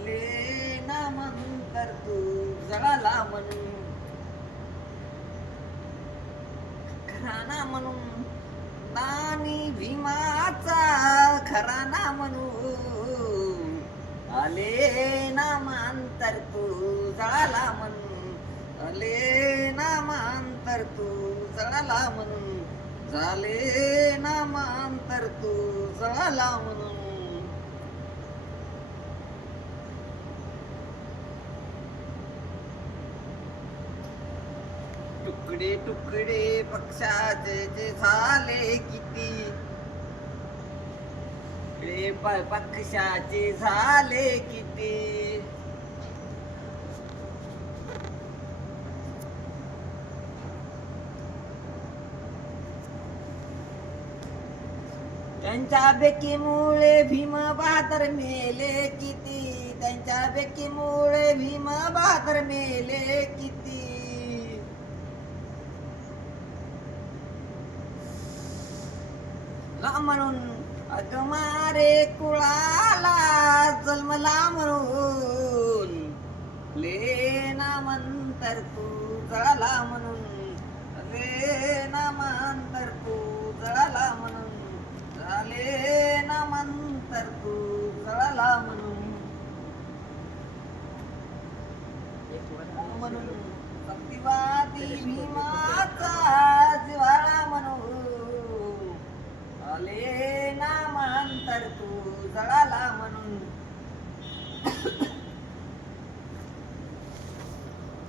आले नामांतर तू जळाला म्हणून खराना म्हणून नानी भीमाचा खराना म्हणून आले नामांतर तू जळाला म्हणून आले नामांतर तू जळाला म्हणून झाले नामांतर तू जळाला म्हणून तुकडे तुकडे पक्षाचे जे झाले किती पक्षाचे झाले किती त्यांच्या बेकीमुळे भीम बहादर मेले किती त्यांच्या बेकीमुळे भीम बहादर मेले किती म्हणून अगमारे कुळाला जन्मला म्हणून ले नामांतर तू जळाला म्हणून ले नामांतर तू जळाला म्हणून झाले नामांतर तू जळाला म्हणून म्हणून भक्तिवादी भीमाचा